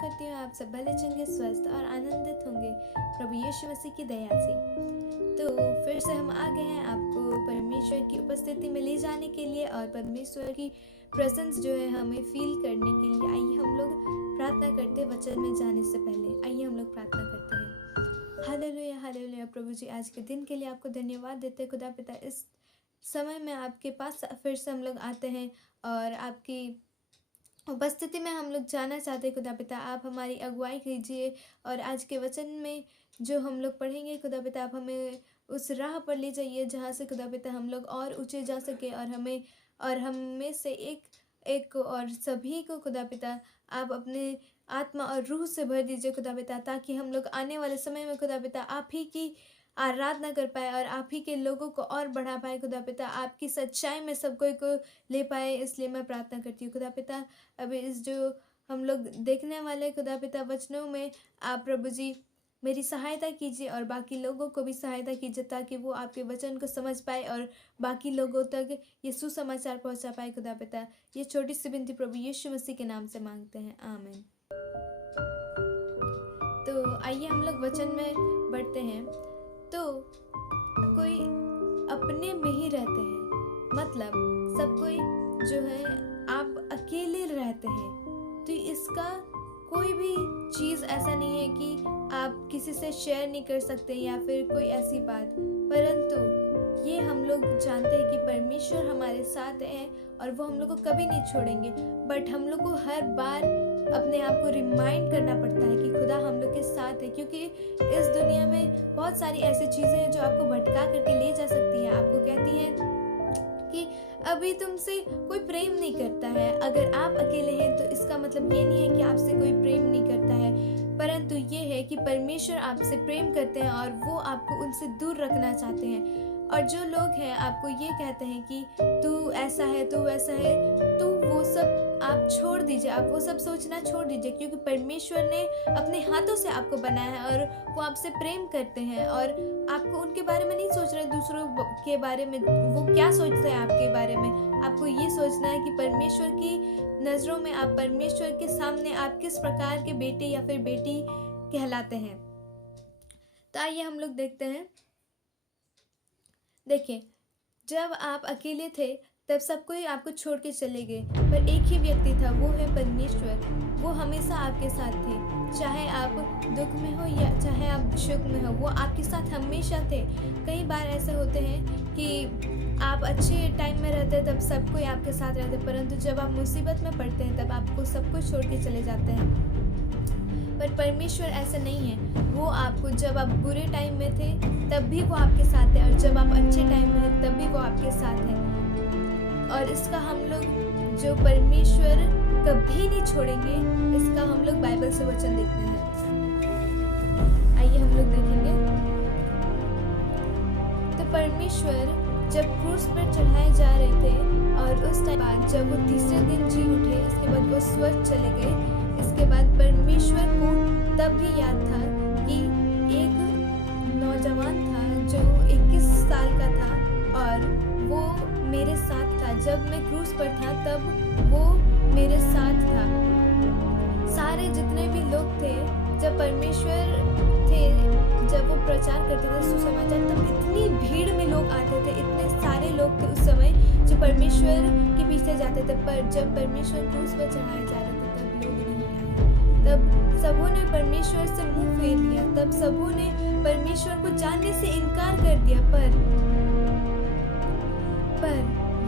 करती हूँ आप सब भले चंगे स्वस्थ और आनंदित होंगे प्रभु यीशु मसीह की दया से। तो फिर से हम आ गए हैं आपको परमेश्वर की उपस्थिति में ले जाने के लिए और परमेश्वर की प्रेजेंस जो है हमें फील करने के लिए। आइए हम लोग प्रार्थना करते हैं वचन में जाने से पहले। आइए हम लोग प्रार्थना करते हैं। Hallelujah hallelujah. प्रभु जी, आज के दिन के लिए आपको धन्यवाद देते हैं खुदा पिता। इस समय में आपके पास फिर से हम लोग आते हैं और आपकी उपस्थिति में हम लोग जाना चाहते हैं खुदा पिता। आप हमारी अगुवाई कीजिए और आज के वचन में जो हम लोग पढ़ेंगे खुदा पिता, आप हमें उस राह पर ले जाइए जहाँ से खुदा पिता हम लोग और ऊंचे जा सके और हमें से एक और सभी को खुदा पिता आप अपने आत्मा और रूह से भर दीजिए खुदा पिता, ताकि हम लोग आने वाले समय में खुदा पिता आप ही की आराधना कर पाए और आप ही के लोगों को और बढ़ा पाए खुदा पिता, आपकी सच्चाई में सब कोई को ले पाए। इसलिए मैं प्रार्थना करती हूँ खुदा पिता, अभी इस जो हम लोग देखने वाले खुदा पिता वचनों में आप प्रभु जी मेरी सहायता कीजिए और बाकी लोगों को भी सहायता कीजिए, ताकि वो आपके वचन को समझ पाए और बाकी लोगों तक ये सुसमाचार पहुँचा पाए खुदा पिता। ये छोटी सी विनती प्रभु यीशु मसीह के नाम से मांगते हैं, आमीन। तो आइए हम लोग वचन में बढ़ते हैं। तो कोई अपने में ही रहते हैं, मतलब सब कोई जो है आप अकेले रहते हैं। तो इसका कोई भी चीज़ ऐसा नहीं है कि आप किसी से शेयर नहीं कर सकते या फिर कोई ऐसी बात, परंतु ये हम लोग जानते हैं कि परमेश्वर हमारे साथ है और वो हम लोग को कभी नहीं छोड़ेंगे। बट हम लोग को हर बार अपने आप को रिमाइंड करना पड़ता है कि खुदा हम लोग के साथ है, क्योंकि इस दुनिया में बहुत सारी ऐसी चीज़ें हैं जो आपको भटका करके ले जा सकती हैं। आपको कहती हैं कि अभी तुमसे कोई प्रेम नहीं करता है। अगर आप अकेले हैं तो इसका मतलब ये नहीं है कि आपसे कोई प्रेम नहीं करता है, परंतु ये है कि परमेश्वर आपसे प्रेम करते हैं और वो आपको उनसे दूर रखना चाहते हैं। और जो लोग हैं आपको ये कहते हैं कि तू ऐसा है तू वैसा है, तो वो सब आप छोड़ दीजिए, आप वो सब सोचना छोड़ दीजिए, क्योंकि परमेश्वर ने अपने हाथों से आपको बनाया है और वो आपसे प्रेम करते हैं। और आपको उनके बारे में नहीं सोच रहे, दूसरों के बारे में वो क्या सोचते हैं आपके बारे में। आपको ये सोचना है कि परमेश्वर की नज़रों में आप परमेश्वर के सामने आप किस प्रकार के बेटे या फिर बेटी कहलाते हैं। तो आइए हम लोग देखते हैं। देखिए, जब आप अकेले थे तब सब कोई आपको छोड़ के चले गए, पर एक ही व्यक्ति था, वो है परमेश्वर। वो हमेशा आपके साथ थे, चाहे आप दुख में हो या चाहे आप सुख में हो, वो आपके साथ हमेशा थे। कई बार ऐसे होते हैं कि आप अच्छे टाइम में रहते हैं तब सब कोई आपके साथ रहते हैं, परंतु जब आप मुसीबत में पड़ते हैं तब आपको सब कुछ छोड़ के चले जाते हैं। पर परमेश्वर ऐसा नहीं है, वो आपको जब आप बुरे टाइम में थे तब भी वो आपके साथ है और जब आप अच्छे टाइम में हैं तब भी वो आपके साथ है। और इसका हम लोग जो परमेश्वर कभी नहीं छोड़ेंगे, इसका हम लोग बाइबल से वचन देखते हैं। आइए हम लोग देखेंगे। तो परमेश्वर जब क्रूस पर चढ़ाए जा रहे थे और उस टाइम बाद जब वो तीसरे दिन जी उठे, इसके बाद वो स्वर्ग चले गए। इसके बाद परमेश्वर को तब भी याद था कि एक नौजवान था जो 21 साल का था और वो मेरे साथ था। जब मैं क्रूस पर था तब वो मेरे साथ था। सारे जितने भी लोग थे, जब परमेश्वर थे, जब वो प्रचार करते थे सुसमाचार, तब इतनी भीड़ में लोग आते थे, इतने सारे लोग थे उस समय जो परमेश्वर के पीछे जाते थे। पर जब परमेश्वर क्रूस पर चढ़ाए जा रहे थे तब लोग नहीं आए। तब सबों ने परमेश्वर से मुंह फेर लिया, तब सबों ने परमेश्वर को जानने से इनकार कर दिया। पर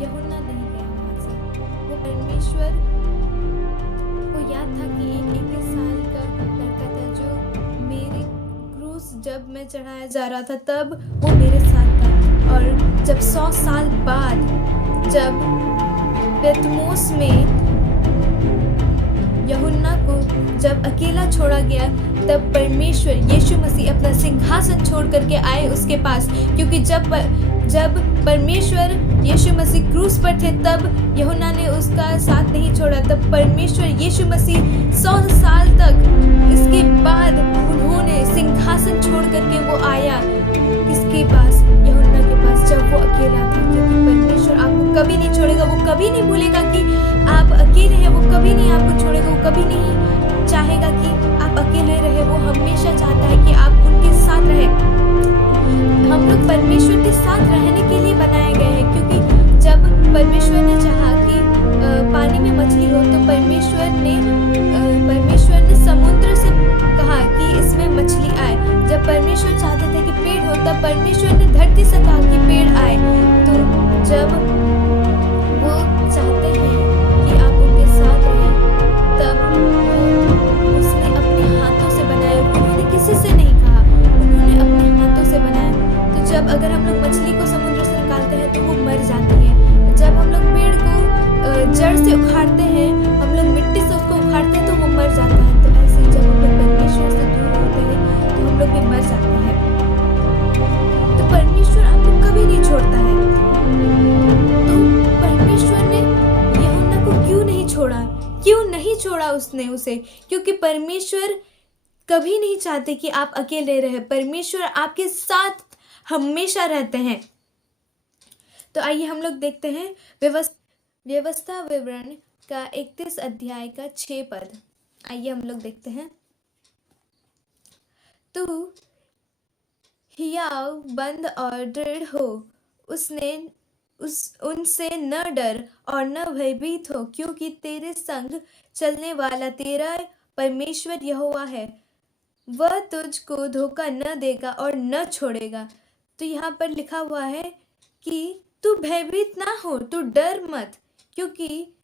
यूहन्ना नहीं गया वहाँ से। वो परमेश्वर को याद था कि एक 21 साल का लड़का था जो मेरे क्रूस जब मैं चढ़ाया जा रहा था तब वो मेरे साथ था। और जब 100 साल बाद जब पैतमोस में यूहन्ना को जब अकेला छोड़ा गया, तब परमेश्वर यीशु मसीह अपना सिंहासन छोड़ करके आए उसके पास, क्योंकि जब परमेश्वर यीशु मसीह क्रूस पर थे तब यूहन्ना ने उसका साथ नहीं छोड़ा। तब परमेश्वर यीशु मसीह 100 साल तक इसके बाद उन्होंने सिंहासन छोड़ करके वो आया किसके पास? यूहन्ना के पास, जब वो अकेला था। क्योंकि परमेश्वर आपको कभी नहीं छोड़ेगा, वो कभी नहीं भूलेगा कि आप अकेले हैं, वो कभी नहीं आपको छोड़ेगा, वो कभी नहीं चाहेगा कि हमेशा चाहता है कि आप उनके साथ रहें। हम लोग परमेश्वर के साथ रहने के लिए बनाए गए हैं, क्योंकि जब परमेश्वर ने चाहा कि पानी में मछली हो, तो परमेश्वर ने समुद्र से कहा कि इसमें मछली आए। जब परमेश्वर चाहते थे कि पेड़ हो, तब परमेश्वर ने धरती से कहा कि पेड़ आए। तो जब वो चाहते हैं कि आप उनके साथ रहें, तब उसने अपने हाथों से बनाया। उन्होंने किसी से नहीं कहा, उन्होंने अपने हाथों से बनाया। तो जब अगर हम लोग मछली को समुद्र से निकालते हैं तो वो मर जाती है। जब हम लोग पेड़ को जड़ से उखाड़ते हैं, हम लोग मिट्टी से उसको उखाड़ते हैं तो वो मर जाता है। तो ऐसे ही जब हम लोग परमेश्वर से दूर होते हैं तो हम लोग भी मर जाते हैं। तो परमेश्वर आपको कभी नहीं छोड़ता है। तो परमेश्वर ने यूहन्ना को क्यों नहीं छोड़ा? क्यों नहीं छोड़ा उसने उसे? क्योंकि परमेश्वर कभी नहीं चाहते कि आप अकेले रहे। परमेश्वर आपके साथ हमेशा रहते हैं। तो आइए हम लोग देखते हैं व्यवस्था विवरण का 31 अध्याय का 6 पद। आइए हम लोग देखते हैं। तू हियाव, बंद और दृढ़ हो, उनसे न डर और न भयभीत हो, क्योंकि तेरे संग चलने वाला तेरा परमेश्वर यहोवा है। वह तुझको धोखा न देगा और न छोड़ेगा। तो यहाँ पर लिखा हुआ है कि तू भयभीत ना हो, तू डर मत, क्योंकि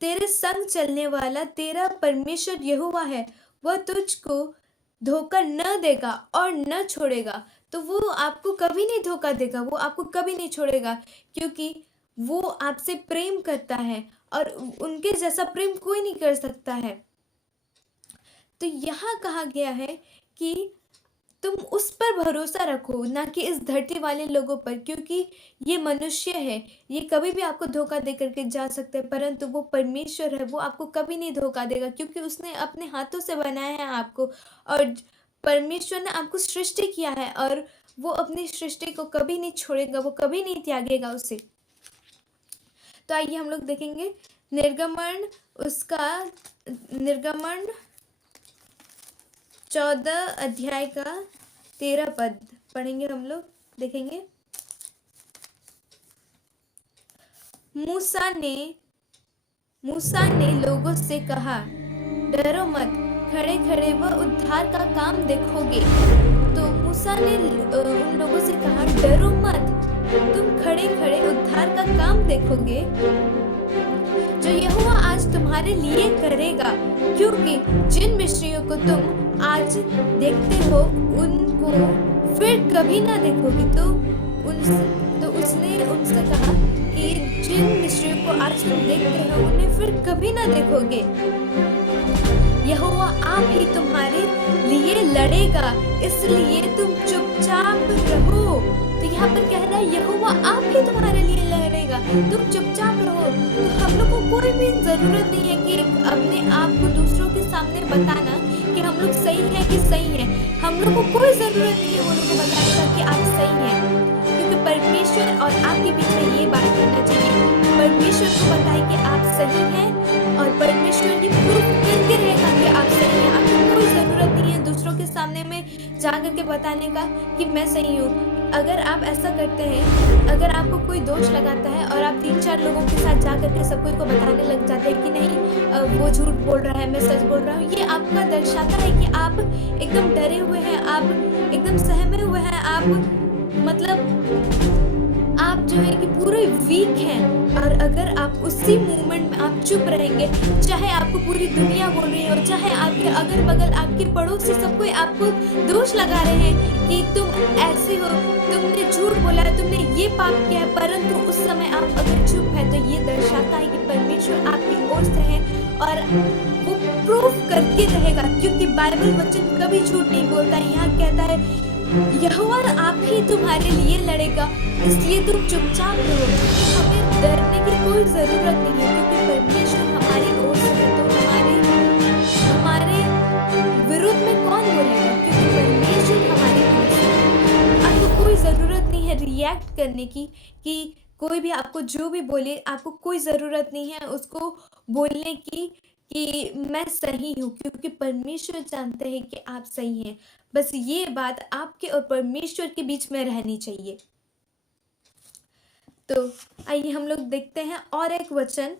तेरे संग चलने वाला तेरा परमेश्वर यहोवा है। वह तुझको धोखा न देगा और न छोड़ेगा। तो वो आपको कभी नहीं धोखा देगा, वो आपको कभी नहीं छोड़ेगा, क्योंकि वो आपसे प्रेम करता है और उनके जैसा प्रेम कोई नहीं कर सकता है। तो यहाँ कहा गया है कि तुम उस पर भरोसा रखो, ना कि इस धरती वाले लोगों पर, क्योंकि ये मनुष्य है, ये कभी भी आपको धोखा दे करके जा सकते हैं, परंतु वो परमेश्वर है, वो आपको कभी नहीं धोखा देगा, क्योंकि उसने अपने हाथों से बनाया है आपको। और परमेश्वर ने आपको सृष्टि किया है और वो अपनी सृष्टि को कभी नहीं छोड़ेगा, वो कभी नहीं त्यागेगा उसे। तो आइए हम लोग देखेंगे निर्गमन 14 अध्याय का 13 पद पढ़ेंगे हम लोग, देखेंगे। मूसा ने लोगों से कहा, डरो मत, खड़े खड़े वह उद्धार का काम देखोगे। तो मूसा ने उन लोगों से कहा, डरो मत, तुम खड़े खड़े उद्धार का काम देखोगे जो यहोवा आज तुम्हारे लिए करेगा, क्योंकि जिन मिस्रियों को तुम आज देखते हो उनको फिर कभी ना देखोगे। तो उसने उनसे कहा कि जिन मिस्रियों को आज तुम देखते हो उन्हें फिर कभी ना देखोगे। यहोवा आप ही तुम्हारे लिए लड़ेगा, इसलिए तुम चुपचाप रहो। तो यहाँ पर कह रहा है यहोवा आप ही तुम्हारे लिए लड़ेगा, तुम चुपचाप रहो। तो हम लोग को कोई भी जरूरत नहीं है कि अपने आप को दूसरों के सामने बताना कि हम लोग सही है कि सही है। हम लोग को कोई जरूरत नहीं है वो लोग को बताने का कि आप सही हैं, क्योंकि परमेश्वर और आपके बीच में ये बात करना चाहिए। परमेश्वर को बताए कि आप सही हैं और परमेश्वर ये प्रूफ करके रहेगा कि आप सही हैं। आपको कोई ज़रूरत नहीं है दूसरों के सामने में जा करके बताने का कि मैं सही हूँ। अगर आप ऐसा करते हैं, अगर आपको कोई दोष लगाता है और आप 3-4 लोगों के साथ जा करके सब कोई को बताने लग जाते हैं कि नहीं वो झूठ बोल रहा है, मैं सच बोल रहा हूँ, ये आपका दर्शाता है कि आप एकदम डरे हुए हैं, आप एकदम सहमे हुए हैं, आप मतलब आप जो है कि पूरे वीक हैं। और अगर आप उसी मोमेंट में आप चुप रहेंगे, चाहे आपको पूरी दुनिया बोल रही हो, चाहे आपके अगल बगल आपके पड़ोसी सब कोई आपको दोष लगा रहे हैं कि तुम ऐसे हो, तुमने झूठ बोला है, तुमने ये पाप किया है, परंतु उस समय आप अगर चुप है तो ये दर्शाता है कि परमेश्वर आपकी ओर से है और वो प्रूफ करके रहेगा, क्योंकि बाइबल वचन कभी झूठ नहीं बोलता है। यहाँ कहता है यहोवा आप ही तुम्हारे लिए लड़ेगा, इसलिए तुम चुपचाप रहो। हमें डरने की कोई जरूरत नहीं है, क्योंकि परमेश्वर हमारी ओर से है। तो हमारे विरुद्ध में कौन बोलेगा, क्योंकि परमेश्वर हमारी ओर से है। आपको कोई जरूरत नहीं है रिएक्ट करने की, कि कोई भी आपको जो भी बोले, आपको कोई ज़रूरत नहीं है उसको बोलने की कि मैं सही हूँ, क्योंकि परमेश्वर जानते हैं कि आप सही हैं। बस ये बात आपके और परमेश्वर के बीच में रहनी चाहिए। तो आइए हम लोग देखते हैं और एक वचन,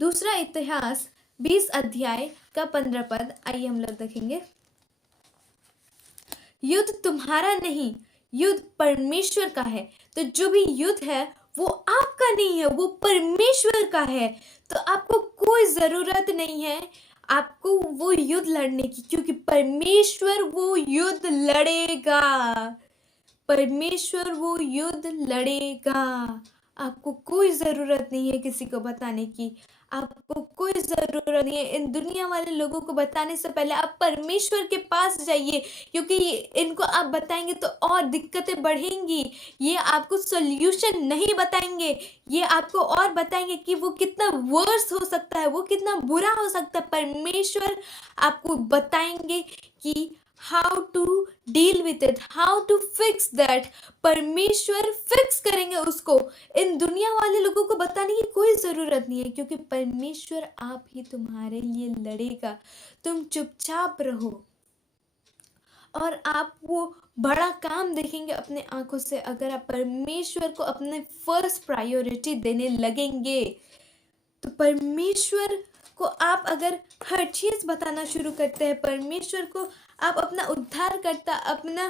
दूसरा इतिहास 20 अध्याय का 15 पद। आइए हम लोग देखेंगे। युद्ध तुम्हारा नहीं, युद्ध परमेश्वर का है। तो जो भी युद्ध है वो आपका नहीं है, वो परमेश्वर का है। तो आपको कोई जरूरत नहीं है आपको वो युद्ध लड़ने की, क्योंकि परमेश्वर वो युद्ध लड़ेगा। परमेश्वर वो युद्ध लड़ेगा। आपको कोई ज़रूरत नहीं है किसी को बताने की, आपको कोई ज़रूरत नहीं है इन दुनिया वाले लोगों को बताने से पहले आप परमेश्वर के पास जाइए, क्योंकि इनको आप बताएंगे तो और दिक्कतें बढ़ेंगी। ये आपको सॉल्यूशन नहीं बताएंगे, ये आपको और बताएंगे कि वो कितना वर्स हो सकता है, वो कितना बुरा हो सकता है। परमेश्वर आपको बताएंगे कि how to deal with it, how to fix that. परमेश्वर फिक्स करेंगे उसको। इन दुनिया वाले लोगों को बताने की कोई ज़रूरत नहीं है, क्योंकि परमेश्वर आप ही तुम्हारे लिए लड़ेगा। तुम चुपचाप रहो और आप वो बड़ा काम देखेंगे अपने आंखों से, अगर आप परमेश्वर को अपने फर्स्ट प्रायोरिटी देने लगेंगे। तो परमेश्वर को आप अगर हर चीज़ बताना शुरू करते हैं, परमेश्वर को आप अपना उद्धारकर्ता, अपना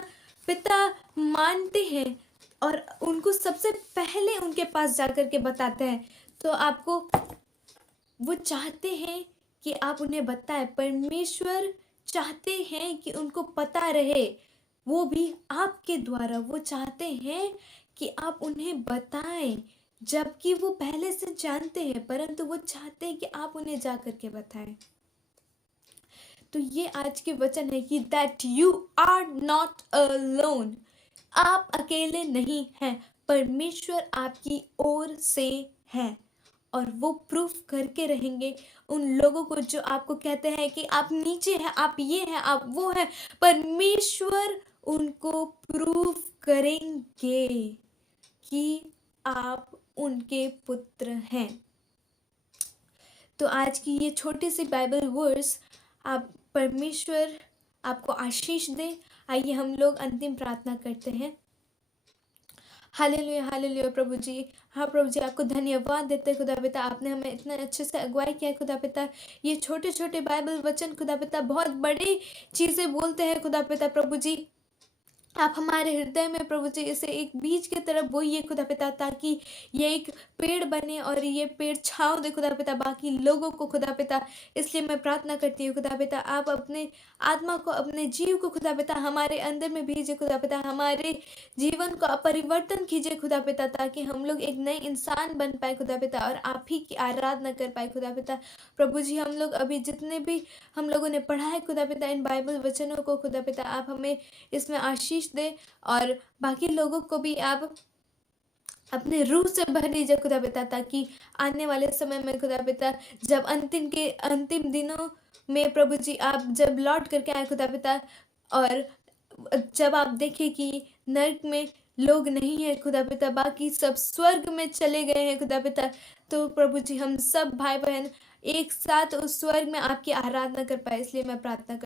पिता मानते हैं और उनको सबसे पहले उनके पास जाकर के बताते हैं, तो आपको वो चाहते हैं कि आप उन्हें बताएं। परमेश्वर चाहते हैं कि उनको पता रहे, वो भी आपके द्वारा। वो चाहते हैं कि आप उन्हें बताएं, जबकि वो पहले से जानते हैं, परंतु वो चाहते हैं कि आप उन्हें जा करके बताएं। तो ये आज के वचन है कि that you are not alone. आप अकेले नहीं हैं, परमेश्वर आपकी ओर से है और वो प्रूफ करके रहेंगे उन लोगों को जो आपको कहते हैं कि आप नीचे हैं, आप ये हैं, आप वो हैं। परमेश्वर उनको प्रूफ करेंगे कि आप उनके पुत्र हैं। तो आज की ये छोटी सी बाइबल वर्स आप परमेश्वर आपको आशीष दे। आइए हम लोग अंतिम प्रार्थना करते हैं। हालेलुया हालेलुया प्रभु जी। हाँ प्रभु जी, आपको धन्यवाद देते हैं खुदा पिता, आपने हमें इतना अच्छे से अगुवाई किया है खुदा पिता। ये छोटे छोटे बाइबल वचन खुदा पिता बहुत बड़ी चीज़ें बोलते हैं खुदा पिता। प्रभु जी आप हमारे हृदय में प्रभु जी इसे एक बीज की तरह बोइए खुदा पिता, ताकि ये एक पेड़ बने और ये पेड़ छाँव दे खुदा पिता बाकी लोगों को खुदा पिता। इसलिए मैं प्रार्थना करती हूँ खुदा पिता, आप अपने आत्मा को, अपने जीव को खुदा पिता हमारे अंदर में भेजिए खुदा पिता, हमारे जीवन को आप परिवर्तन कीजिए खुदा पिता, ताकि हम लोग एक नए इंसान बन पाए खुदा पिता और आप ही की आराधना कर पाए खुदा पिता। प्रभु जी हम लोग अभी जितने भी हम लोगों ने पढ़ा है खुदा पिता इन बाइबल वचनों को खुदा पिता, आप हमें इसमें आशीष दे और बाकी लोगों को भी आप अपने रूह से भर दीजिए खुदा पिता, ताकि आने वाले समय में खुदा पिता जब अंतिम दिनों में प्रभु जी आप जब लौट करके आए खुदा पिता, और जब आप देखें कि नरक में लोग नहीं है खुदा पिता, बाकी सब स्वर्ग में चले गए हैं खुदा पिता, तो प्रभु जी हम सब भाई बहन एक साथ उस स्वर्ग में आपकी आराधना कर पाए। इसलिए मैं प्रार्थना